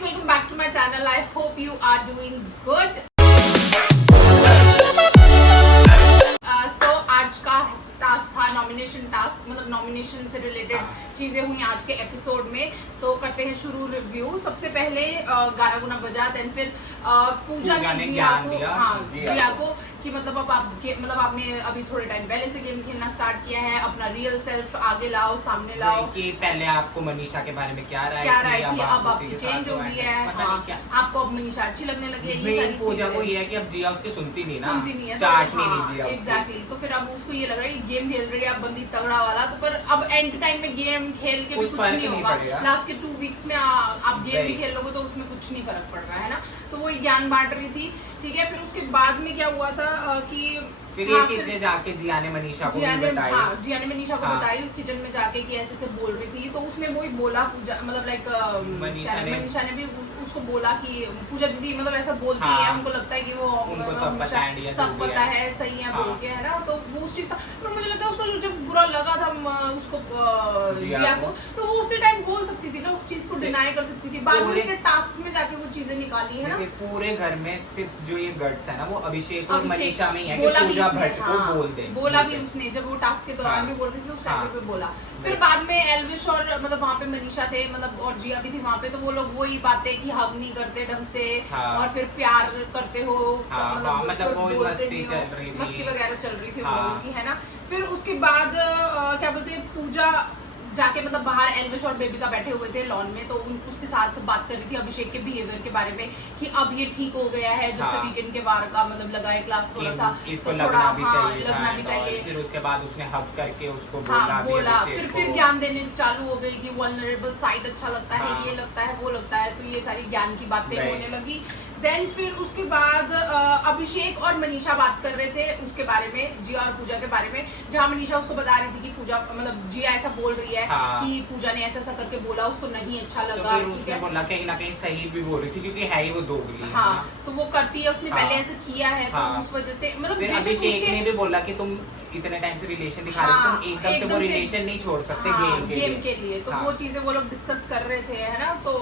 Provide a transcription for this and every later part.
guys, welcome back to my channel. I hope you are doing good. So आज का task था nomination task, मतलब nomination से related चीजें हुई आज के एपिसोड में। तो करते हैं शुरू रिव्यू। सबसे पहले गाना गुना बजा, देन फिर पूजा ने जिया को कि मतलब अब आपने अभी थोड़े टाइम पहले से गेम खेलना स्टार्ट किया है, अपना रियल सेल्फ आगे लाओ, सामने लाओ। कि पहले आपको मनीषा के बारे में क्या राय थी, अब आपकी चेंज हो गई है। आपको अब मनीषा अच्छी लगने लगी है। ये सारी पूजा को ये है कि अब जिया उसकी सुनती नहीं है, चाटनी नहीं जिया। एग्जैक्टली। तो फिर अब उसको ये लग रहा है गेम खेल रही है अब बंदी तगड़ा वाला, तो पर अब एंड टाइम में गेम खेल के भी कुछ नहीं होगा। लास्ट के 2 वीक्स में आप गेम भी खेल लोगे तो उसमें कुछ नहीं फर्क पड़ रहा है ना। तो वो ज्ञान बांट रही थी, ठीक है। फिर उसके बाद में क्या हुआ था कि फिर जाके जिया ने मनीषा को बताई। जिया ने मनीषा को बताई किचन में जाके कि ऐसे बोल रही थी। तो उसने वही बोला पूजा, मतलब लाइक मनीषा ने भी उसको बोला कि पूजा दीदी मतलब ऐसा बोलती है, उनको लगता है कि वो सब पता है, सही है बोल के, है ना। तो वो उस चीज का, पर मुझे लगता है उसको जब बुरा लगा था उसको जिया को, तो वो उसी टाइम बोल सकती थी ना, उस चीज को डिनाई कर सकती थी। बाद में उसने टास्क में जाके वो चीजें निकाली है ना। पूरे घर में सिर्फ जो ये गट्स है ना वो अभिषेक और मनीषा में ही है कि पूजा भट्ट को बोल दे। बोला भी उसने, जब वो टास्क के दौरान भी बोल रही थी उस टाइम पे बोला। फिर बाद में एल्विश और मतलब वहाँ पे मनीषा थे, मतलब और जिया भी थी वहाँ पे, तो वो लोग वही बातें कि हग नहीं करते ढंग से, और फिर प्यार करते हो, मतलब मस्ती वगैरह चल रही थी उन लोगों की, है ना। फिर उसके बाद क्या बोलते हैं, पूजा जाके मतलब बाहर एल्विश और बेबी का बैठे हुए थे लॉन में, तो उसके साथ बात कर रही थी अभिषेक के बिहेवियर के बारे में कि अब ये ठीक हो गया है जब से वीकेंड के बार का मतलब लगा है क्लास थोड़ा सा, तो लगना भी चाहिए। फिर उसके बाद उसने हग करके उसको बोला। फिर ज्ञान देने चालू हो गई कि वल्नरेबल साइड अच्छा लगता है, ये लगता है, वो लगता है, तो ये सारी ज्ञान की बातें होने लगी। देन फिर उसके बाद अभिषेक और मनीषा बात कर रहे थे उसके बारे में, जिया और पूजा के बारे में, जहाँ मनीषा उसको बता रही थी कि पूजा मतलब जिया ऐसा बोल रही है कि पूजा ने ऐसा करके बोला, उसको नहीं अच्छा लगा। तो उसने बोला कहीं ना कहीं सही भी बोल रही थी क्योंकि है ही वो दोगली। तो वो करती है, उसने पहले ऐसे किया है, तो उस वजह से मतलब अभिषेक ने भी बोला कि तुम इतने टाइम से रिलेशन दिखा रहे हो, तुम एकदम से वो रिलेशन नहीं छोड़ सकते गेम के लिए। तो वो चीजें वो लोग डिस्कस कर रहे थे, है ना। तो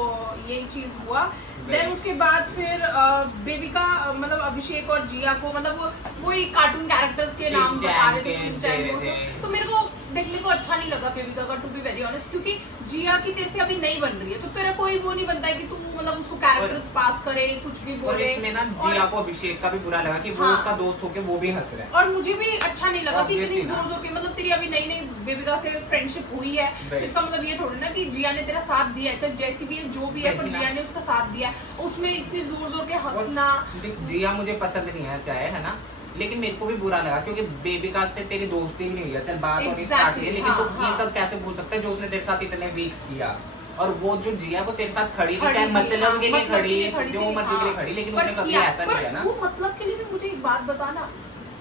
यही चीज हुआ। देन उसके बाद फिर बेबी का मतलब अभिषेक और जिया को मतलब वही कार्टून कैरेक्टर्स के नाम बता रहे थे, शिनचैन। तो मेरे को देखने को अच्छा नहीं लगा बेबी का, टू बी वेरी ऑनेस्ट, क्योंकि जिया की तेरे से अभी नहीं बन रही है, तो तेरा कोई वो नहीं बनता है कि तू मतलब उसको कैरेक्टर्स पास करे, कुछ भी बोले। इसमें ना जिया को अभिषेक का भी बुरा लगा कि वो उसका दोस्त होके वो भी हंस रहा है, और मुझे भी अच्छा नहीं लगा कि किसी जोर जोर के, मतलब तेरी अभी नई नई बेबिका से फ्रेंडशिप हुई है, इसका मतलब ये थोड़ी ना कि जिया ने तेरा साथ दिया है, चाहे जैसी भी है जो भी है, पर जिया ने उसका साथ दिया, उसमें इतनी जोर जोर के हंसना। जिया मुझे पसंद नहीं है, चाहे है ना, लेकिन मेरे को भी बुरा लगा क्योंकि बेबिका से तेरी दोस्ती भी नहीं हुई है, चल बात होनी स्टार्ट हुई है, लेकिन तो ये सब कैसे बोल सकता है जो उसने तेरे साथ इतने वीक्स किया। और वो जो जिया वो तेरे साथ खड़ी थी, चाहे मतलब के लिए खड़ी, जो मर्जी के लिए खड़ी, लेकिन उसने कभी ऐसा नहीं किया ना। वो मतलब के लिए भी मुझे एक बात बताना,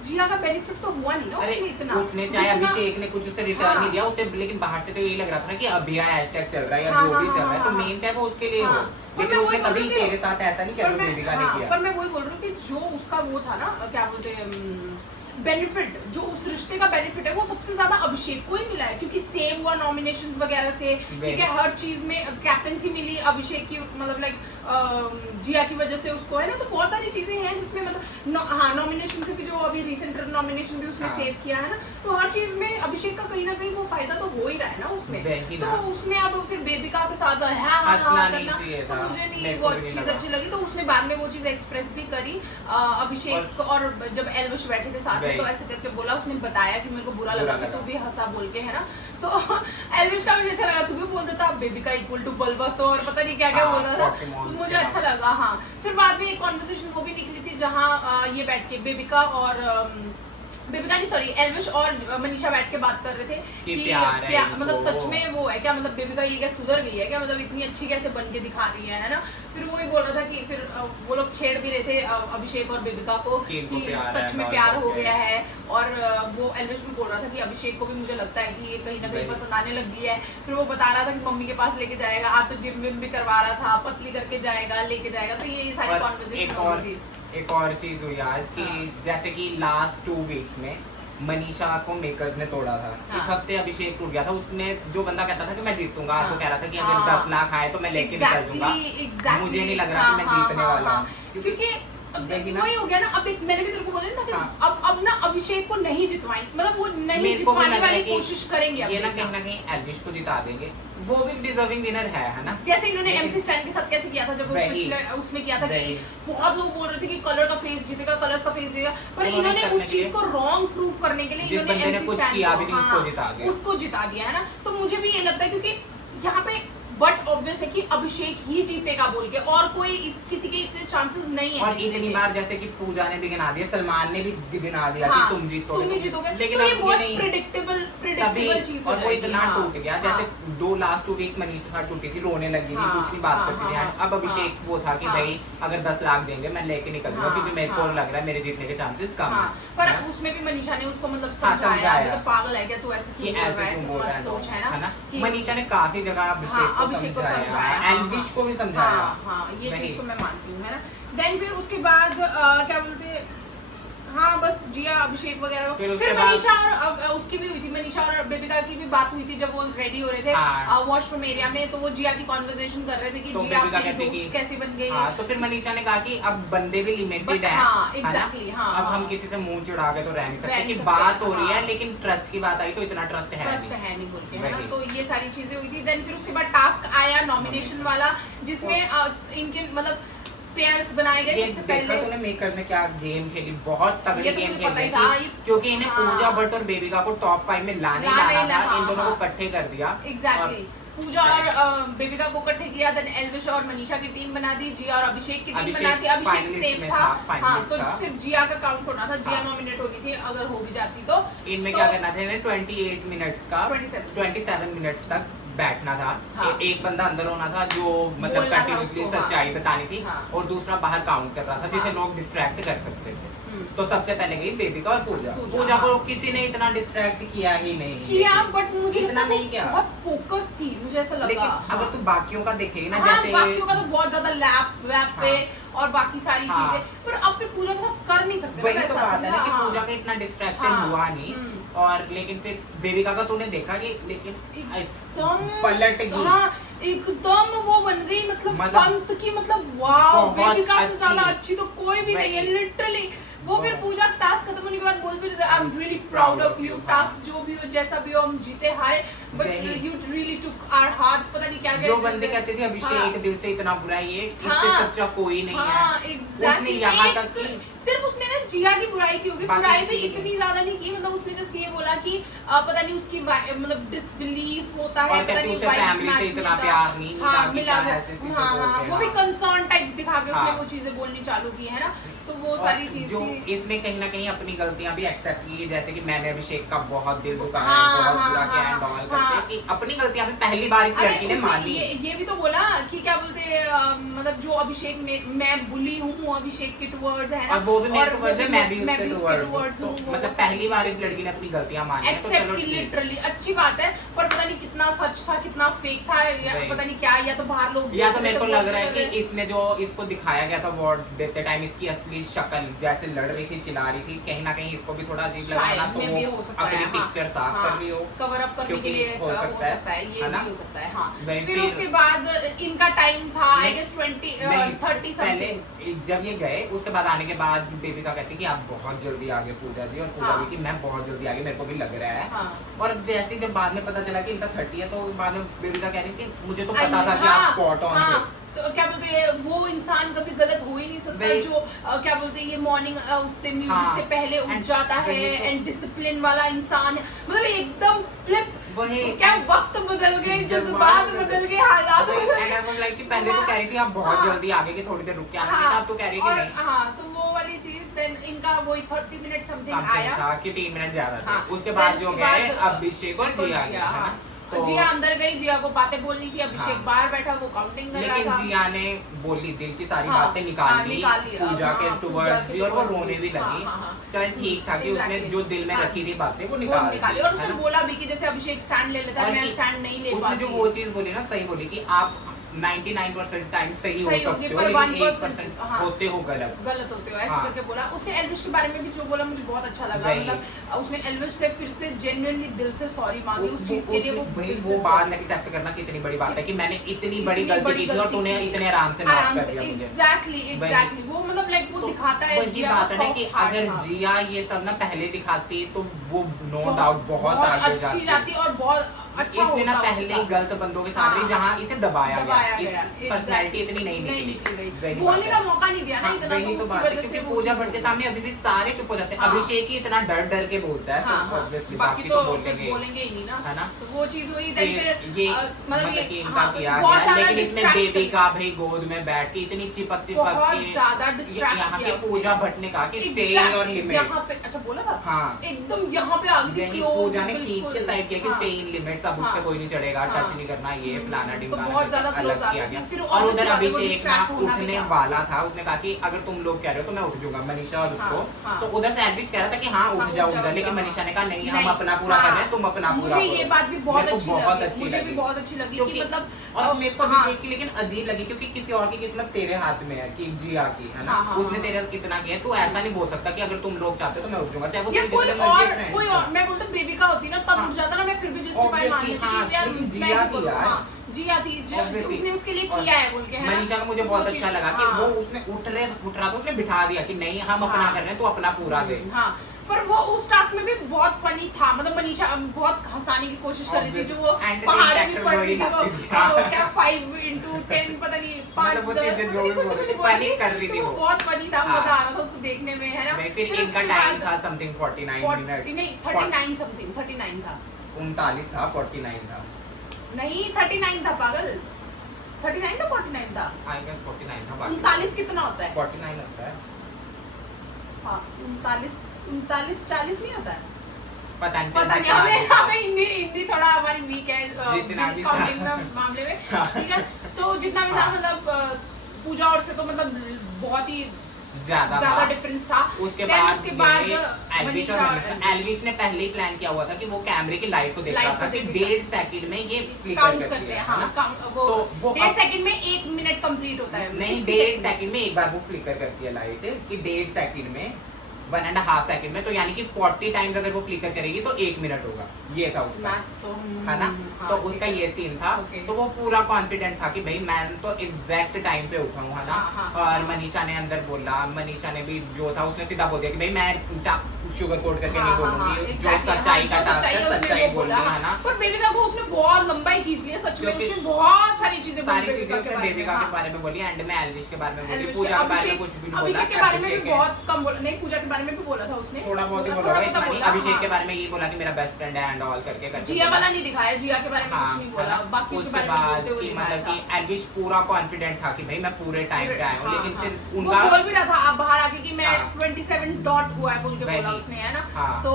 जिया का बेनिफिट तो हुआ नहीं ना उसमें इतना। उसने चाहे अभिषेक ने कुछ उसे रिटर्न नहीं दिया उसे, लेकिन बाहर से तो यही लग रहा था ना कि अभिया हैशटैग चल रहा है या जो भी चल रहा है, तो मेन चाहे वो उसके लिए हो, लेकिन उसने कभी तेरे साथ ऐसा नहीं किया जो बेबिका ने किया। पर मैं वही बोल रही हूँ कि जो उसका वो था ना, क्या बोलते हैं, बेनिफिट, जो उस रिश्ते का बेनिफिट है वो सबसे ज्यादा अभिषेक को ही मिला है, क्योंकि सेव हुआ नॉमिनेशंस वगैरह से, ठीक है, हर चीज में कैप्टनसी मिली अभिषेक की, मतलब लाइक जिया की वजह से उसको, है ना। तो बहुत सारी चीजें हैं जिसमें मतलब नॉमिनेशन से भी, जो अभी रिसेंट नॉमिनेशन भी उसने सेव किया है ना, तो हर चीज में अभिषेक का कहीं ना कहीं वो फायदा तो हो ही रहा है ना उसमें। तो उसमें अब फिर बेबिका के साथ करना, तो मुझे नहीं वो चीज अच्छी लगी, तो उसने बाद में वो चीज एक्सप्रेस भी करी अभिषेक। और जब एल्विश बैठे थे साथ, तो ऐसे करके बोला, उसने बताया कि मेरे को बुरा लगा कि तू भी हंसा बोल के, है ना। तो एल्विश का भी अच्छा लगा, तू भी बोल देता बेबिका इक्वल टू बल्बासोर और पता नहीं क्या क्या बोल रहा था, तो मुझे अच्छा लगा। हाँ, फिर बाद में एक कॉन्वर्सेशन वो भी निकली थी जहाँ ये बैठ के बेबिका नहीं, सॉरी, एल्विश और मनीषा बैठ के बात कर रहे थे कि मतलब सच में वो है क्या, मतलब बेबिका ये क्या सुधर गई है क्या, मतलब इतनी अच्छी कैसे बन के दिखा रही है ना। फिर वो ही बोल रहा था कि फिर वो लोग छेड़ भी रहे थे अभिषेक और बेबिका को कि सच में प्यार हो गया है, और वो एल्विश भी बोल रहा था कि अभिषेक को भी मुझे लगता है कि ये कहीं ना कहीं पसंद आने लग गई है। फिर वो बता रहा था कि मम्मी के पास लेके जाएगा, आज तो जिम विम भी करवा रहा था, पतली करके जाएगा, लेके जाएगा, तो ये सारी कॉन्वर्सेशन हो रही थी। एक और चीज हुई आज कि जैसे कि लास्ट 2 वीक्स में मनीषा को मेकर्स ने तोड़ा था। हाँ। इस हफ्ते अभिषेक टूट गया था। उसमें जो बंदा कहता था कि मैं जीतूंगा, हाँ। तो कह रहा था कि अगर 10 लाख आए तो मैं लेके निकल दूंगा। मुझे नहीं लग रहा कि मैं जीतने वाला हूँ, क्योंकि वही हो गया ना। अब देख, मैंने भी तेरे को बोला ना कि अब ना अभिषेक को नहीं जितवाएं, मतलब वो नहीं जितवाने वाली कोशिश करेंगे। ये ना कहीं एल्विश को जिता देंगे, वो भी डिजर्विंग विनर है ना। जैसे इन्होंने MC स्टैन के साथ कैसे किया था, जब वो पिछले उसमें किया था कि बहुत लोग बोल रहे थे कि कलर का फेस जीतेगा, कलर्स का फेस जीतेगा, पर इन्होंने उस चीज को रॉन्ग प्रूव करने के लिए इन्होंने MC स्टैन उसको जिता दिया है ना। तो मुझे भी ये लगता है, क्योंकि यहाँ पे बट ऑब्वियस है कि अभिषेक ही जीतेगा बोल के, और कोई किसी के इतने चांसेस नहीं है। और इतनी बार जैसे कि पूजा ने भी गिना दिया, सलमान ने भी गिना दिया कि तुम जीतोगे, तुम ही जीतोगे, लेकिन तो ये बहुत प्रेडिक्टेबल चीज और वो इतना टूट गया। जैसे लास्ट 2 वीक्स मनीषा टूटी थी, रोने लगी थी, कुछ नहीं बात करती थी। अब अभिषेक वो था कि भाई अगर 10 लाख देंगे मैं लेके निकल दूंगा, क्योंकि मेरे को लग रहा है मेरे जीतने के चांसेस कम है। पर उसमें भी मनीषा ने उसको मतलब समझाया, मतलब पागल है क्या तू, ऐसे क्यों बोल रहा है, सोच है ना। मनीषा ने काफी जगह अभिषेक को समझाया, एल्विश को भी समझाया। हाँ, ये चीज को मैं मानती हूँ, है ना। देन फिर उसके बाद क्या बोलते हैं, हाँ बस जिया अभिषेक वगैरह, फिर मनीषा और उसकी भी हुई थी, मनीषा और बेबिका की भी बात हुई थी जब वो रेडी हो रहे थे वॉशरूम एरिया में, तो वो जिया की कॉन्वर्सेशन कर रहे थे कि जिया आपकी दोस्त कैसे बन गई। तो फिर मनीषा ने कहा कि अब बंदे भी लिमिटेड है, एग्जैक्टली, अब हम किसी से मुंह चिढ़ा के तो रह नहीं सकते, कि बात हो रही है, लेकिन ट्रस्ट की बात आई तो इतना ट्रस्ट है नहीं बोल के, है ना। तो ये सारी चीजें हुई थी। देन फिर उसके बाद टास्क आया नॉमिनेशन वाला, जिसमें इनके मतलब पेयर्स बनाए गए। सबसे पहले तूने मेकर में क्या गेम खेली, बहुत तगड़ी गेम खेली, क्योंकि इन्हें पूजा भट्ट और बेबिका को टॉप 5 में लाना था, इन दोनों को इकट्ठे कर दिया। एग्जैक्टली, पूजा और बेबिका को इकट्ठे किया, देन एल्विश और मनीषा की टीम बना दी, जिया और अभिषेक की टीम बना दी। अभिषेक सेफ था, हाँ, तो सिर्फ जिया का काउंट होना था, जिया नॉमिनेट होनी थी अगर हो भी जाती तो। इनमें क्या करना था, इन्हें 28 मिनट्स का 27 मिनट्स तक बैठना था। एक बंदा अंदर होना था जो मतलब कंटिन्यूअसली सच्चाई बतानी थी, और दूसरा बाहर काउंट कर रहा था, जिसे लोग डिस्ट्रैक्ट कर सकते थे। तो सबसे पहले गई बेबिका और पूजा को किसी ने इतना डिस्ट्रैक्ट किया ही नहीं किया, बट मुझे इतना नहीं किया, बहुत फोकस थी, मुझे ऐसा लगा। लेकिन अगर तू बाकियों का देखेगी ना, जैसे बाकियों का तो बहुत ज्यादा लैप पे और बाकी सारी चीजें, पर अब फिर पूजा के साथ कर नहीं सकते। वही तो बात है ना कि पूजा का इतना डिस्ट्रैक्शन हुआ नहीं, और लेकिन फिर बेबिका का तूने देखा कि लेकिन एकदम पलट गई, एकदम वो बन गई, मतलब संत की, मतलब वाओ, बेबिका से ज्यादा अच्छी तो कोई भी नहीं है, लिटरली। वो फिर पूजा टास्क खत्म होने के बाद बोल भी रहे थे, I am really proud of you, task जो भी हो जैसा भी हो, हम जीते हारे, but you really took our hearts, पता नहीं क्या क्या। जो बंदे कहते थे अभिषेक दिल से इतना बुरा है, ये इससे सच्चा कोई नहीं है। उसने यहाँ तक कि सिर्फ उसने ना जिया की बुराई की होगी, बुराई भी इतनी ज्यादा नहीं की, मतलब उसने जस्ट ये बोला कि पता नहीं उसकी मतलब डिसबिलीफ होता है, पता नहीं फैमिली से इतना प्यार नहीं मिला, वो भी कंसर्न टाइप्स दिखा के उसने वो चीजें बोलनी चालू की, है ना। तो वो सारी चीज जो इसने कहीं ना कहीं अपनी गलतियां भी एक्सेप्ट की, जैसे कि मैंने अभिषेक का बहुत दिल दुखाया, बहुत बुरा किया एंड ऑल करके, कि अपनी गलतियां भी पहली बार इस लड़की ने मान ली। ये भी तो बोला कि क्या बोलते मतलब जो अभिषेक मैं बुली हूँ अभिषेक के टुवर्ड्स, है ना, वो भी मेरे टुवर्ड्स है, मैं भी उसके टुवर्ड्स हूँ, मतलब पहली बार इस लड़की ने अपनी गलतियां मानी है, तो चलो लिटरली अच्छी बात है। पर पता नहीं कितना सच था कितना फेक था, या पता नहीं क्या, या तो बाहर लोग, या तो मेरे को लग रहा है कि इसमें जो इसको दिखाया गया था अवार्ड्स देते टाइम, इसकी असली शक्ल जैसे लड़ रही थी, चिल्ला रही थी, कहीं ना कहीं इसको भी थोड़ा अजीब लगा ना, तो वो अपनी पिक्चर साफ कर रही हो, कवर अप करने के लिए हो सकता है, ये भी हो सकता है। हाँ, फिर उसके बाद इनका टाइम था आई गेस 30 समथिंग। जब ये गए उसके बाद आने के बाद बेबिका कहती कि आप बहुत जल्दी आ गए पूजा जी, और पूजा भी कि मैं बहुत जल्दी आ गई, मेरे को भी लग रहा है। और जैसे जब बाद में पता चला कि इनका 30 है, तो बाद में बेबिका कह रही कि मुझे तो पता था कि आप स्पॉट ऑन थे। तो क्या बोलते हैं, वो इंसान कभी गलत हो ही नहीं सकता जो क्या बोलते हैं ये मॉर्निंग उससे म्यूजिक से पहले उठ जाता है, एंड डिसिप्लिन वाला इंसान है, मतलब एकदम फ्लिप, क्या वक्त बदल गए, जज्बात बदल गए, हालात लाइक कि पहले तो कह रही थी आप बहुत जल्दी आगे कि थोड़ी देर रुक के आना, अब तो कह रही कि नहीं। हाँ, तो वो वाली चीज, देन इनका वही 30 मिनट समथिंग आया कि 3 मिनट ज्यादा थे। उसके बाद जो गए अभिषेक और जिया, तो जिया अंदर गई, जिया को बातें बोलनी थी, अभिषेक बाहर बैठा वो काउंटिंग कर रहा था, लेकिन जिया ने बोली, दिल की सारी बातें निकाल ली पूजा के टुवर्ड्स भी, और वो रोने भी लगी। चल ठीक था कि उसने जो दिल में रखी थी बातें वो निकाली, और उसने बोला भी कि जैसे अभिषेक स्टैंड ले लेता है, मैं स्टैंड नहीं ले पाती। जो वो चीज बोली ना, सही बोली कि आप 99% टाइम सही हो सही सकते होगी, हो, पर लेकिन 1% 1% होते हो गलत। गलत होते हो ऐसे हाँ। करके बोला उसने। एल्विश के बारे में भी जो बोला मुझे बहुत अच्छा लगा, वही। मतलब उसने एल्विश से फिर से जेन्युइनली दिल से सॉरी मांगी उस चीज के लिए। वो बात एक्सेप्ट करना कितनी बड़ी बात है कि मैंने इतनी बड़ी गलती की थी और तूने इतने आराम से माफ कर दिया मुझे। एग्जैक्टली वो मतलब लाइक वो दिखाता है वही जिया बात है ना कि soft heart अगर था। जिया ये सब ना पहले दिखाती तो वो नो डाउट बहुत आगे अच्छी जाती और बहुत अच्छा इसने ना होता पहले ही उसका। गलत बंदों के साथ हाँ। जहाँ इसे दबाया गया, exactly। पर्सनैलिटी इतनी नहीं नहीं निकली निकली गई, बोलने का मौका नहीं दिया ना इतना, वही तो उसकी बात है वजह क्योंकि से वो पूजा चीज़ भट्ट के हुई। सामने अभी भी सारे चुप हो जाते हैं। हाँ। अभिषेक ही इतना डर डर के बोलता है हाँ, तो हाँ। obviously बाकी तो बोलेंगे बोलेंगे ही नहीं ना, है ना। तो वो चीज हुई। देन फिर ये मतलब कि ये इनका हाँ, किया बहुत गया, ज्यादा लेकिन इसने distract बेबी का भाई गोद में बैठ के इतनी चिपक बहुत के ज्यादा distract यहाँ किया पे उसने। पूजा भट्ट ने कहा कि स्टे Exactly, और लिमिट। यहाँ पे अच्छा बोला था हाँ एकदम यहाँ पे आ गई यही क्लोज, पूजा ने खींच के साइड किया कि हाँ। स्टे इन लिमिट्स, अब उस पे हाँ। कोई नहीं चढ़ेगा, हाँ। टच नहीं करना, ये फलाना तो ढिमकाना बहुत ज्यादा करके क्लोज अलग आ किया गई गया। फिर और उधर obviously वो अभिषेक ना distract होना भी उठने था। वाला था, उसने कहा कि अगर तुम लोग कह रहे हो तो मैं उठ जाऊंगा, मनीषा और उसको। हाँ। तो उधर से एल्विश कह रहा था कि हाँ उठ जाओ, लेकिन मनीषा ने कहा नहीं हम अपना पूरा कर रहे हैं, तुम अपना पूरा मुझे ये करो। बात भी बहुत मेरे को बहुत अच्छी लगी, मुझे भी बहुत अच्छी लगी कि क्योंकि- मतलब और मेरे को हाँ। अभिषेक की लेकिन अजीब लगी क्योंकि किसी और की किस्मत तेरे हाथ में है कि जिया की है ना। हाँ, हाँ, उसने हाँ। तेरे इतना किया, तू ऐसा नहीं बोल सकता कि अगर तुम लोग चाहते हो तो मैं उठ जाऊंगा, चाहे वो या तेरे कोई जितने मर्जी और friends कोई हो। और मैं बोलता बेबी का होती ना तब हाँ। उठ जाता ना, मैं फिर भी जस्टिफाई मान Obviously, लेती हाँ, कि यार लेकिन मैं जिया भी थी बोलूँ, यार। हाँ, जिया थी Obviously। उसने उसके लिए और किया है बोल के, है ना। मनीषा को मुझे तो बहुत वो अच्छा चीज़- लगा कि हाँ। वो उसने उठ रहा था, उसने बिठा दिया कि नहीं हम अपना हाँ। कर रहे हैं, तू अपना पूरा दे। हाँ पर वो उस टास्क में भी बहुत फनी था, मतलब मनीषा बहुत हंसाने की कोशिश कर रही थी, जो वो Entertain पहाड़े में factor पड़ रही थी, वही वो लगती थी। क्या 5x10 पता नहीं 5 वो 10 चीज़ें जो भी बोल रही थी, बोल funny कर रही थी वो वो। बहुत फनी था, हाँ। मजा आ रहा था उसको देखने में, है ना। फिर इनका उसके टाइम बाद था समथिंग 49 मिनट, नहीं 39 समथिंग 39 था 39 था 49 था, नहीं 39 था पागल, 39 था 49 था, आई गेस 49 था। 39 कितना होता है? 49 होता है, हाँ 39 40 नहीं होता है, पता नहीं पता नहीं, चलता हमें क्या हमें हिंदी थोड़ा हमारी वीक है जितना भी था। काउंटिंग में मामले में, ठीक है। तो जितना भी था हाँ। मतलब पूजा और से तो मतलब बहुत ही ज्यादा ज्यादा डिफरेंस था। उसके Then बाद उसके बाद एल्विश मनीषा और एल्विश ने पहले ही प्लान किया हुआ था कि वो कैमरे की लाइट को देख रहा Light को था कि देख 1.5 सेकंड में ये फ्लिकर काउंट करती करते है, हैं, है हाँ ना? वो तो वो 1.5 अब- सेकंड में 1 मिनट कंप्लीट होता है, नहीं 60 1.5 सेकंड में। सेकंड में एक बार वो फ्लिकर करती है लाइट कि 1.5 सेकंड में 1.5 सेकंड में, तो यानी कि 40 टाइम्स अगर वो फ्लिकर करेगी तो 1 मिनट होगा, ये था उसका, मैथ्स तो है ना। हाँ, तो ठीक उसका है। ये सीन था, Okay. तो वो पूरा कॉन्फिडेंट था कि भाई मैं तो एग्जैक्ट टाइम पे उठाऊं, है ना। हाँ, और हाँ। मनीषा ने अंदर बोला, मनीषा ने भी जो था उसने सीधा बोल दिया कि भाई मैं शुगर कोट करके हाँ, नहीं हाँ, बोलूंगी, हाँ, जो exactly, सच्चाई हाँ, का जो टास्क सच्चाई है है उसने सच्चाई वो बोलनी बोला, है ना। पर बेबिका को उसने बहुत लंबाई खींच ली है सच में, क्योंकि उसने बहुत सारी चीजें बोली सारी बेबिका चीजें के उसने बारे में, बेबिका के हाँ। बारे में बोली, एंड में एल्विश के बारे में बोली, एल्विश पूजा के बारे में अभिषेक कुछ भी नहीं बोला। अभिषेक के बारे में भी अभिषेक बहुत कम बोला, नहीं पूजा के बारे में भी बोला था उसने, थोड़ा बहुत ही थोड़ा बोला, बहुत इतना नहीं। बोला, अभिषेक हाँ। के बारे में ये बोला कि मेरा बेस्ट फ्रेंड है एंड ऑल करके जिया बोला। वाला नहीं दिखाया, जिया के बारे में हाँ, कुछ नहीं बोला, बाकी के बारे में बोलते हुए कि दिखाया मतलब था। कि एल्विश पूरा कॉन्फिडेंट था कि भाई मैं पूरे टाइम पे आया हूँ, हाँ, लेकिन हाँ। फिर वो उनका बोल भी रहा था आप बाहर आके कि मैं हाँ। 27 डॉट हुआ है बोल के बोला वही। उसने, है ना। हाँ। तो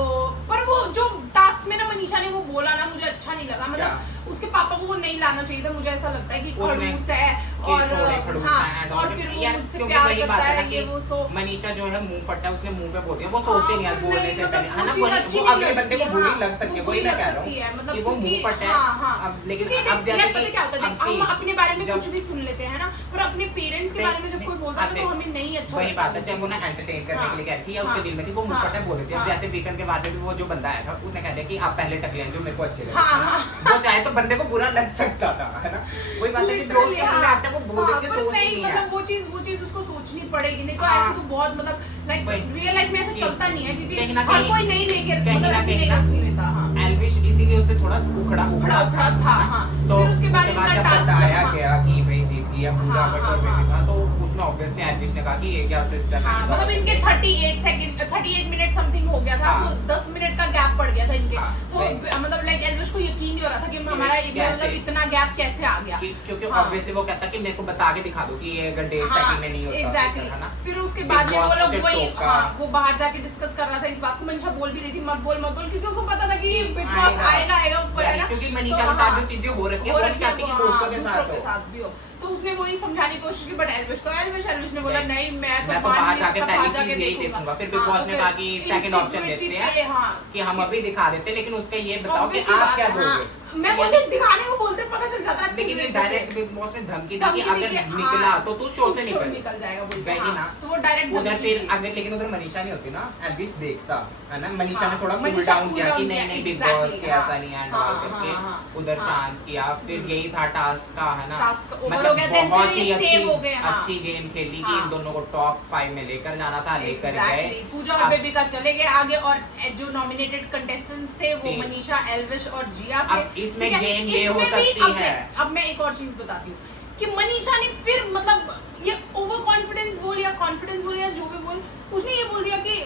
पर वो जो टास्क में ना मनीषा ने वो बोला ना, मुझे अच्छा नहीं लगा, मतलब उसके पापा को वो नहीं लाना चाहिए था, मुझे ऐसा लगता है कि उसने- खड़ूस है कि और थोड़े खड़ूस हाँ, हैं and और all फिर that। वो यार, मुझसे क्योंकि प्यार वही करता बात है है, ना ये कि वो सो मनीषा जो है मुंह फटा है, उसने मुंह पे बोल दिया, वो सोचते नहीं यार पर बोलने नहीं, से मतलब पहले, है ना। वो चीज़ अच्छी वो नहीं अगले बंदे को लगती है, बुरी हाँ, लग सकती है, वो वही बुरी मैं लग कह रहा सकती है, हूँ मतलब कि वो मुंह क्योंकि- फटा है। हाँ, हाँ। अब लेकिन क्योंकि अब जैसे पता क्या होता है, अब हम see, अपने बारे में जब- कुछ भी सुन लेते हैं ना, पर अपने पेरेंट्स के बारे में जब कोई बोलता है ना तो हमें नहीं अच्छा वही लगता बात है, वो चाहे वो ना चीज़। एंटरटेन करने हाँ, के लिए कह रही थी या उसके हाँ, दिल में थी, वो मुंह हाँ, फटा बोल रही थी। अब हाँ। जैसे वीकेंड के बाद में भी वो जो बंदा आया था उसने कह दिया कि आप पहले टकले जो मेरे को अच्छे लगे, हाँ, है ना। हाँ। वो चाहे तो बंदे को बुरा लग सकता था, है ना। वही बात है कि जो Literally, उसके मुंह में आता है वो बोलने हाँ, की पर सोच ही नहीं, नहीं है। मतलब वो चीज उसको सोचनी पड़ेगी, नहीं तो हाँ। ऐसे तो बहुत मतलब लाइक वही। रियल लाइफ में ऐसा कि चलता नहीं है, क्योंकि कहीं ना हर कहीं- कोई नहीं लेके कहीं मतलब ना ऐसे कहीं नहीं ना रख लेता। हाँ एल्विश इसीलिए उससे थोड़ा उखड़ा उखड़ा था, हाँ। तो फिर उसके बाद इनका जब टास्क बताया हाँ। गया कि भाई जीत गया पूजा हाँ, बट हाँ, और हाँ। बेबी का, तो उसमें ऑब्वियसली एल्विश ने कहा कि ये क्या सिस्टम है, हाँ, मतलब इनके 38 मिनट समथिंग हो गया था, हाँ। तो 10 मिनट का गैप पड़ गया था इनके, हाँ, तो वही। मतलब लाइक एल्विश को यकीन नहीं हो रहा था कि हमारा कैसे? मतलब इतना गैप कैसे आ गया, क्योंकि हाँ। ऑब्वियसली वो कहता कि मेरे को बता के दिखा दो कि ये अगर 1.5 हाँ, सेकंड में नहीं होता exactly। है ना। फिर उसके Big बाद में Boss वो लोग से वही टोका। हाँ, वो बाहर जाके डिस्कस कर रहा था इस बात को, मनीषा बोल भी रही थी मत बोल क्योंकि उसको पता था कि बिग बॉस आएगा ऊपर, है ना। क्योंकि मनीषा तो के साथ हाँ, जो चीजें हो रखी है हो वो रखी नहीं चाहती कि है, दोस्तों हाँ, के दूसरों के साथ हो। साथ भी हो, तो उसने वही समझाने की कोशिश की, बट एल्विश ने बोला नहीं मैं तो बाहर बाहर जाके नहीं पहली सकता, चीज यही देखूंगा। देखूंगा। फिर बिग हाँ, बॉस तो ने फिर कहा कि सेकंड ऑप्शन integrity देते पे, हैं हाँ, कि हम अभी दिखा देते हैं, लेकिन उसका ये बताओ कि Obviously आप बात क्या है, दोगे। हाँ। मैं बोलती हूँ दिखाने को बोलते पता चल जाता है। लेकिन ये डायरेक्ट बिग बॉस ने धमकी दी कि धमकी दी अगर कि निकला हाँ, तो तू शो से निकल जाएगा बोलते हैं, गई हाँ, ना। तो वो डायरेक्ट उधर धमकी फिर दी। अगर लेकिन उधर मनीषा नहीं होती ना, एल्विश देखता है ना, मनीषा हाँ, ने थोड़ा कूल मनीषा डाउन cool किया down कि किया, नहीं नहीं बिग exactly, बॉस के हाँ, ऐसा नहीं है एंड हाँ, ऑल करके हाँ, उधर हाँ, शांत किया। फिर यही था टास्क का है ना, टास्क ओवर हो गया, then बहुत फिर ही ये save हो गए, हाँ। अच्छी गेम खेली कि हाँ। इन दोनों को टॉप 5 में लेकर जाना था, लेकर गए। Exactly, पूजा और अब- बेबी का चले गए आगे, और जो नॉमिनेटेड कंटेस्टेंट्स थे वो तीन। मनीषा, एल्विश और जिया थे। अब इसमें ठीक है? गेम ये हो इसमें भी सकती है। अब मैं एक और चीज बताती हूँ कि मनीषा ने फिर मतलब ये ओवर कॉन्फिडेंस बोल या कॉन्फिडेंस बोल या जो भी बोल, उसने ये बोल दिया कि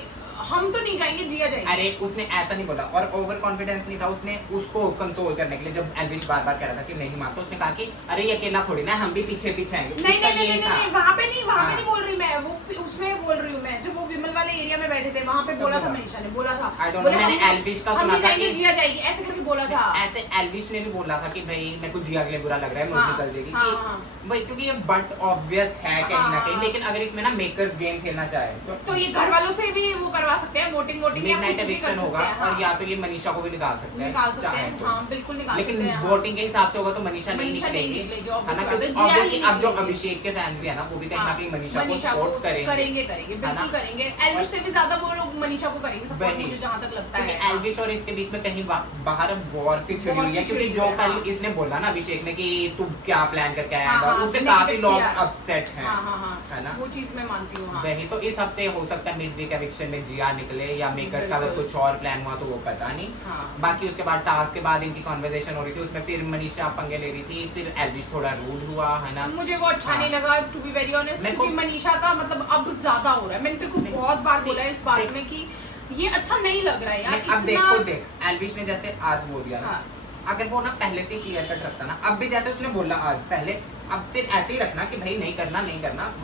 हम तो नहीं जाएंगे, जिया जाएगी। अरे उसने ऐसा नहीं बोला, और ओवर कॉन्फिडेंस नहीं था, उसने उसको कंट्रोल करने के लिए जब एल्विश बार बार कह रहा था कि नहीं मानता, उसने कहा कि अरे ये अकेला थोड़ी ना, हम भी पीछे पीछे आएंगे। नहीं उसका नहीं ये नहीं था। नहीं, वहाँ पे नहीं हाँ। बोल रही मैं, वो उसमें बोल रही हूँ मैं, जब वो विमल वाले एरिया में बैठे थे वहाँ पे बोला था, मनीषा ने बोला था, I don't बोले know, मैंने हम एल्विश का हम सुना नहीं था जाएंगे, कि- जिया जाएगी, ऐसे करके बोला था। ऐसे एल्विश ने भी बोला था कि भाई मेरे को जिया के लिए बुरा लग रहा है, मूड हाँ, निकल जाएगी हाँ, कि हाँ। भाई, क्योंकि ये बट ऑब्वियस है कहीं ना कहीं। हाँ। लेकिन अगर इसमें ना मेकर्स गेम खेलना चाहे तो ये घर वालों से भी वो करवा सकते हैं, वोटिंग या मिडनाइट कुछ भी कर एविक्शन सकते होगा, हैं, और हाँ। या तो ये मनीषा को भी निकाल सकते हैं, निकाल सकते चाहे हैं, तो। हाँ बिल्कुल निकाल लेकिन सकते हैं, हाँ। वोटिंग के हिसाब से होगा तो मनीषा नहीं मनीषा नहीं निकलेगी, निकलेगी, है obvious ना, बात है, क्योंकि जिया ही obviously अब जो निकलेगी। अभिषेक के फैंस भी है ना, वो भी कहीं ना कहीं मनीषा को मनीषा को सपोर्ट करेंगे है बिल्कुल ना? करेंगे। एल्विश से भी ज्यादा वो लोग मनीषा को करेंगे सपोर्ट, वही। मुझे जहाँ तक लगता क्योंकि है, हाँ। एल्विश और इसके बीच में कहीं बाहर वॉर सी छिड़ी हुई है, सी क्योंकि छिड़ी जो हुई है, कल हाँ। इसने बोला ना अभिषेक ने कि तू क्या प्लान करके आया हाँ, है, हाँ, उससे negative काफी लोग PR अपसेट हैं, हाँ, हाँ, हाँ, है ना? वो चीज मैं मानती हूँ, हाँ। वही तो इस हफ्ते हो सकता है मिड वीक एविक्शन में जिया निकले, या मेकर्स का अगर बिल्कुल। कुछ और प्लान हुआ तो वो पता नहीं। हाँ। बाकी उसके बाद टास्क के बाद इनकी कॉन्वर्सेशन हो रही थी, उसमें फिर मनीषा पंगे ले रही थी, फिर एल्विश थोड़ा रूड हुआ, है ना? मुझे वो अच्छा हाँ। नहीं लगा, टू बी वेरी ऑनेस्ट, मेरे को- क्योंकि मनीषा का मतलब अब ज्यादा हो रहा है। मैंने तेरे को बहुत बार बोला है इस बात में कि ये अच्छा नहीं लग रहा है यार, अब देखो देख एल्विश ने जैसे आज बोल दिया ना, हाँ। अगर वो ना पहले से क्लियर कट रखता ना, अब भी जैसे उसने बोला आज पहले, अब फिर ऐसे ही रखना कि भाई नहीं करना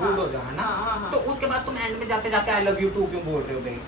रूड हो जाओ, है ना? हाँ, हाँ, हाँ। तो उसके बाद तुम एंड में जाते जाते आई लव यू टू क्यों बोल रहे हो भाई?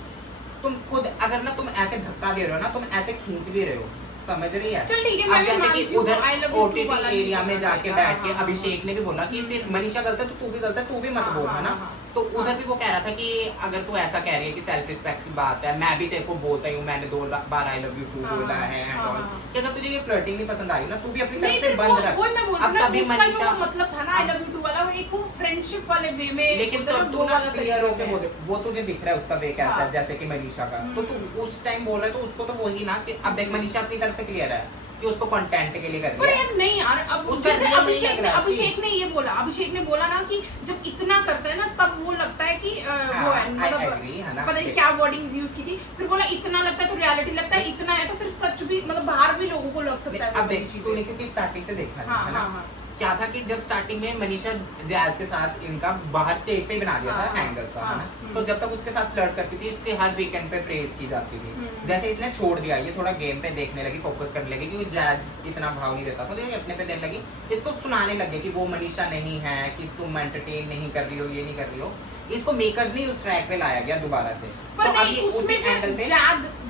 तुम खुद अगर ना तुम ऐसे धक्का दे रहे हो ना, तुम ऐसे खींच भी रहे हो, समझ रही है? चल ठीक है, मैं अब भी जैसे मानती कि हूँ, उधर I love you too OTT वाला नहीं एरिया में बोलना जाके चाहिए, बैठ के हाँ, हाँ, अभिषेक ने भी बोला कि फिर मनीषा गलत है तो तू भी गलत है, तू भी मत हाँ, बोल, हाँ, है ना? हाँ, तो हाँ। उधर भी वो कह रहा था कि अगर तू ऐसा कह रही है कि सेल्फ रिस्पेक्ट की बात है, मैं भी तेरे को बोलता ही हूँ, मैंने 2 बार आई लव यू टू हाँ, बोला है and हाँ, all। हाँ। कि अगर तुझे ये फ्लर्टिंग नहीं पसंद आ रही ना, तू भी अपनी नहीं, तरफ से फिर बंद रख। वो मैं बोल रही अब हूँ ना, तभी उसका जो मनीषा मतलब था ना आई लव यू टू वाला, वो एक वो फ्रेंडशिप वाले वे में, लेकिन उधर तब वो तू ना वाला क्लियर तरीके होके में। बोले, वो तुझे दिख रहा है उसका वे कैसा है, हाँ। जैसे कि मनीषा का, तो तू उस टाइम बोल रहा है तो उसको तो वही ना कि अब देख मनीषा अपनी तरफ से क्लियर है कि उसको कंटेंट के लिए कर पर रही है। यार नहीं यार, अब उसका जैसे real नहीं अभिषेक लग ने रहा है, अभिषेक ने ये बोला, अभिषेक ने बोला ना कि जब इतना करता है ना तब वो लगता है कि वो है, I मतलब agree, है ना? पता नहीं क्या वर्डिंग्स यूज की थी, फिर बोला इतना लगता है तो रियलिटी लगता है, इतना है तो फिर सच भी, मतलब बाहर भी लोगों को लग सकता है वो अब देख बड़ी चीजें। तूने क्योंकि स्टार्टिंग से देखा हाँ, है ना? हाँ, हाँ। क्या था कि जब स्टार्टिंग में मनीषा जैद के साथ इनका बाहर स्टेज पे ही बना दिया हाँ, था एंगल था, है ना? हाँ, तो जब तक उसके साथ फ्लर्ट करती थी, इसके हर वीकेंड पे प्रेज की जाती थी। जैसे इसने छोड़ दिया, ये थोड़ा गेम पे देखने लगी, फोकस करने लगी, क्योंकि जैद इतना भाव नहीं देता था, तो ये अपने पे देने लगी, इसको सुनाने लगे कि वो मनीषा नहीं है, कि तुम एंटरटेन नहीं कर रही हो, ये नहीं कर रही हो। इसको मेकर्स नहीं उस ट्रैक पे लाया गया दोबारा से। पर तो अब नहीं, ये उसमें उसी एंगल पे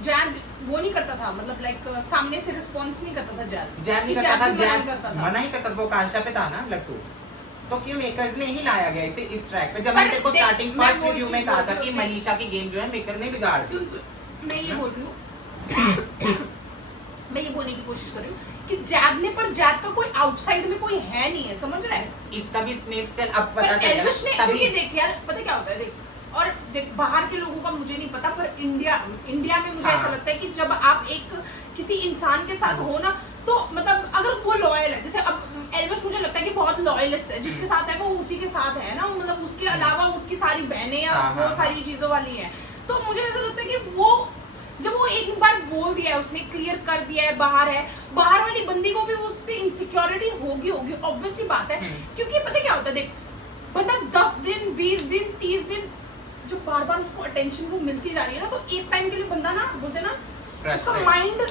जैद वो नहीं करता था, मतलब लाइक सामने से रिस्पॉन्स नहीं करता था जैद जैद नहीं कि करता था, भी मना जैद करता था। मना ही करता था, वो कांशा पे था ना लट्टू। तो क्यों मेकर्स ने ही लाया गया इसे इस ट्रैक पे? जब पर मैंने तेरे को देख, स्टार्टिंग मैं फर्स्ट वो वीडियो में चीज़ कहा था बोलती कि हूँ, मनीषा की गेम जो है मेकर ने बिगाड़ दी। सुन, मैं ये बोल रही हूँ मैं ये बोलने की कोशिश कर रही हूँ कि जैद ने, पर जैद का कोई आउटसाइड में कोई है नहीं है, समझ रहा है? इसका भी स्नेक चल अब पर पता चल एल्विश ने, गया क्योंकि तभी। देख यार पता क्या होता है, देख और देख बाहर के लोगों का मुझे नहीं पता, पर इंडिया में मुझे हाँ। ऐसा लगता है कि जब आप एक किसी इंसान के साथ हो ना, तो मतलब अगर वो लॉयल है, जैसे अब एल्विश मुझे लगता है कि बहुत लॉयलिस्ट है, जिसके साथ है वो उसी के साथ है ना, मतलब उसके अलावा उसकी सारी बहनें या हाँ, वो हाँ, सारी चीजों वाली हैं। तो मुझे ऐसा लगता है कि वो जब वो एक बार बोल दिया है, उसने क्लियर कर दिया है, बाहर वाली बंदी को भी उससे इनसिक्योरिटी होगी ऑब्वियस सी बात है। क्योंकि पता क्या होता है, देख बता 10 दिन 20 दिन 30 दिन जो बार बार उसको अटेंशन को मिलती जा रही है ना, तो एक टाइम के लिए बंदा ना बोलते ना उसका Frustrate। माइंड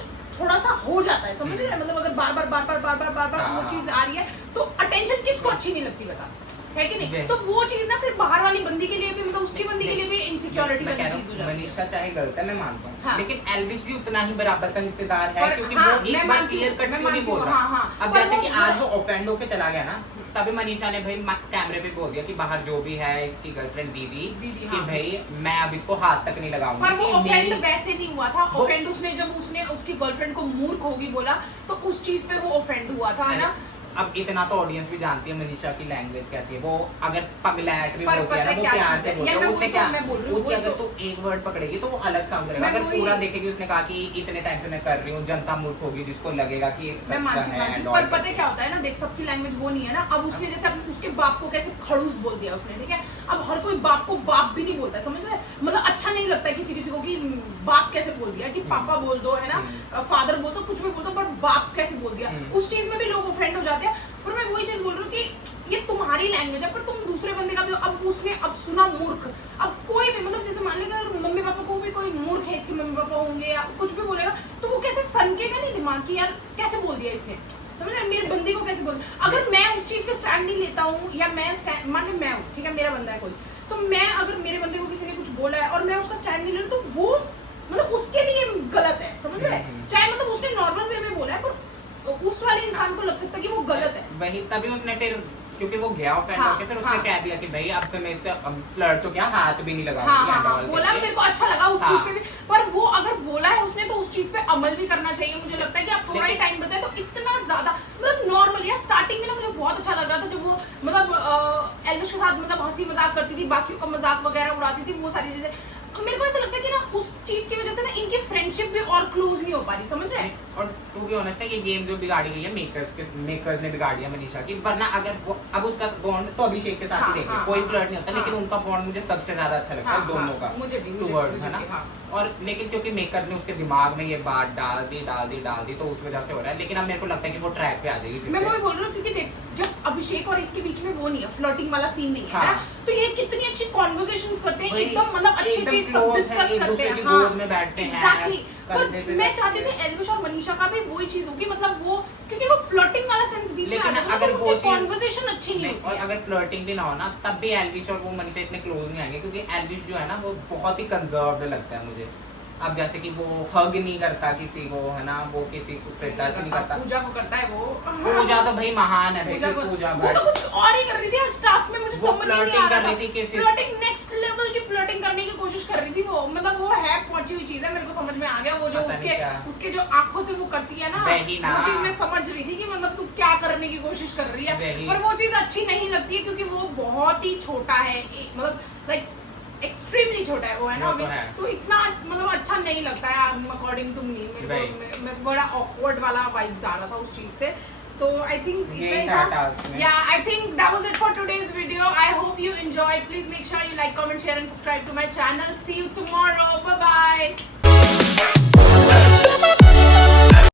थोड़ा सा हो जाता है, समझ रहे हैं? मतलब अगर बार बार हाँ, वो चीज आ रही है तो अटेंशन किसको अच्छी नहीं लगती, बता? है कि नहीं? तो वो चीज ना फिर बाहर वाली बंदी के लिए भी, मतलब उसकी बंदी के लिए भी इनसिक्योरिटी वाली चीज हो जाती है। मनीषा चाहे गलत है, मैं मानता हूँ, हाँ। लेकिन एल्विश भी उतना ही बराबर का हिस्सेदार है, क्योंकि हाँ, वो एक बार क्लियर कट क्यों नहीं बोल रहा। अब जैसे कि आज वो ऑफेंड होके चला गया ना, तभी मनीषा ने भाई कैमरे पे बोल दिया कि बाहर जो भी है इसकी गर्लफ्रेंड दीदी कि हाँ। भाई मैं अब इसको हाथ तक नहीं लगाऊंगी। पर वो कि ऑफेंड मेरी- वैसे नहीं हुआ था, ऑफेंड उसने जब उसने उसकी गर्लफ्रेंड को मूर्ख होगी बोला तो उस चीज पे वो ऑफेंड हुआ था, है ना? अब इतना तो ऑडियंस भी जानती है मनीषा की लैंग्वेज कैसी है। वो अगर पगलैट भी पर बोलती है ना, पता वो क्या प्यार चीज़ से है? बोलती यार है, मैं उसने वही क्या तो मैं बोल रही हूँ, उसकी वही अगर तो- तू एक वर्ड पकड़ेगी तो वो अलग साउंड करेगा। मैं अगर वही- पूरा देखेगी, उसने कहा कि इतने टाइम से मैं कर रही हूँ, जनता मूर्ख होगी जिसको लगेगा कि मैं सच्चा मानती है मानती and हूँ, पर all पता है क्या होता है ना, देख सबकी लैंग्वेज वो नहीं है ना। अब उसने जैसे अब उसके बाप को कैसे खड़ूस बोल दिया उसने, ठीक है? अब हर कोई बाप को बाप भी नहीं बोलता है, समझ रहे? मतलब अच्छा नहीं लगता है किसी किसी को कि बाप कैसे बोल दिया, कि पापा बोल दो, है ना, फादर बोल दो, कुछ भी बोल दो, पर बाप कैसे बोल दिया, उस चीज में भी लोग ऑफेंड हो जाते हैं। पर मैं वही चीज बोल रही हूँ कि ये तुम्हारी लैंग्वेज है, पर तुम दूसरे बंदे का भी, अब उसने अब सुना मूर्ख, अब कोई भी मतलब जैसे मान लेगा मम्मी पापा को भी कोई मूर्ख है, इसके मम्मी पापा होंगे या कुछ भी बोलेगा तो वो कैसे सनकेगा नहीं दिमाग की, यार कैसे बोल दिया इसने, समझ रहे? मेरी बंदी को कैसे बोल, अगर मैं उस चीज पे स्टैंड नहीं लेता हूँ, या मैं स्टैंड मान लो मैं हूँ, ठीक है, मेरा बंदा है कोई, तो मैं अगर मेरे बंदे को किसी ने कुछ बोला है और मैं उसका स्टैंड नहीं ले रही, तो वो मतलब उसके लिए गलत है, समझ रहे? चाहे मतलब उसने नॉर्मल वे में बोला है, पर उस वाले इंसान को लग सकता है कि वो गलत है। वही तभी उसने फिर, क्योंकि वो गया ऑफेंड हाँ, होके, फिर उसने हाँ। कह दिया कि भाई अब से मैं इससे फ्लर्ट तो क्या हाथ भी नहीं लगाऊंगी। हाँ हाँ and हाँ, all बोला, करके। मेरे को अच्छा लगा उस हाँ। चीज पे भी। पर वो अगर बोला है उसने तो उस चीज पे अमल भी करना चाहिए। मुझे लगता है कि अब थोड़ा ही टाइम बचा है, तो इतना ज्यादा मतलब नॉर्मल, या स्टार्टिंग में ना मुझे बहुत अच्छा लग रहा था जब वो मतलब एल्विश के साथ मतलब हंसी मजाक करती थी, बाकियों का मजाक वगैरह उड़ाती थी, वो सारी चीजें। मेरे को ऐसा लगता है कि ना उस चीज की वजह से ना इनकी फ्रेंडशिप भी और क्लोज नहीं हो पा रही, समझ रहे हैं? और टू बी ऑनेस्ट है, ये गेम जो बिगाड़ी गई है मेकर्स ने बिगाड़ी है मनीषा की। वरना अगर वो अब उसका बॉन्ड तो अभिषेक के साथ हाँ, ही देखे, हाँ, कोई हाँ, फ्लर्ट नहीं होता, हाँ। लेकिन उनका बॉन्ड मुझे सबसे ज्यादा अच्छा लगता है, हाँ, दोनों हाँ, का मुझे भी टूवर्ड्स, है ना? हाँ। और लेकिन क्योंकि मेकर ने उसके दिमाग में ये बात डाल दी तो उस वजह से हो रहा है। लेकिन अब मेरे को लगता है कि वो ट्रैक पे आ जाएगी फिर मैं से। वही बोल रही हूँ, क्योंकि देख जब अभिषेक और इसके बीच में वो नहीं है, फ्लर्टिंग वाला सीन नहीं है, हाँ। है ना? तो ये कितनी अच्छी कॉन्वर्सेशंस करते हैं, वही, एकदम मतलब अच्छी एकदम चीज सब close है, डिस्कस एक करते दूसरे हैं। की हाँ, गोद में बैठते हैं, एग्जैक्टली। कंधे पे पर मैं बैठते चाहती थी हैं। एल्विश और मनीषा का भी वही चीज होगी, मतलब वो क्योंकि वो फ्लर्टिंग वाला सेंस बीच में आ लेकिन जाता है, अगर तो वो उनकी चीज- कॉन्वर्सेशन अच्छी नहीं और होती है। अगर फ्लर्टिंग भी ना हो ना, तब भी एल्विश और वो मनीषा इतने क्लोज नहीं आएंगे, क्योंकि एल्विश जो है ना वो बहुत ही कंजर्व्ड लगता है मुझे। अब जैसे कि वो हग नहीं करता किसी को, है ना, वो किसी को से टच नहीं करता। पूजा को करता है वो। पूजा तो भाई महान है, पूजा भाई पूजा वो तो कुछ और ही कर रही थी आज टास्क में, मुझे वो समझ ही नहीं flirting आ कर रहा रही थी था। किसी- फ्लर्टिंग नेक्स्ट लेवल की फ्लर्टिंग करने की कोशिश कर रही थी वो, मतलब वो है पहुंची हुई चीज है, मेरे को समझ में आ गया। वो जो पता नहीं क्या। उसके जो आंखों से वो करती है ना, वही ना। वो चीज मैं समझ रही थी कि मतलब तू क्या करने की कोशिश कर रही है, वही। पर वो चीज अच्छी नहीं लगती है क्योंकि वो बहुत ही छोटा है, मतलब लाइक एक्सट्रीमली छोटा है वो, है ना? वो अभी तो है। तो इतना मतलब अच्छा नहीं लगता है अकॉर्डिंग टू मी। मेरे को मैं बड़ा ऑकवर्ड वाला वाइब्स आ रहा था उस चीज से। तो आई थिंक यही था task में। yeah, I think that was it for today's video. I hope you enjoyed. Please make sure you like, comment, share and subscribe to my channel. See you tomorrow. Bye bye.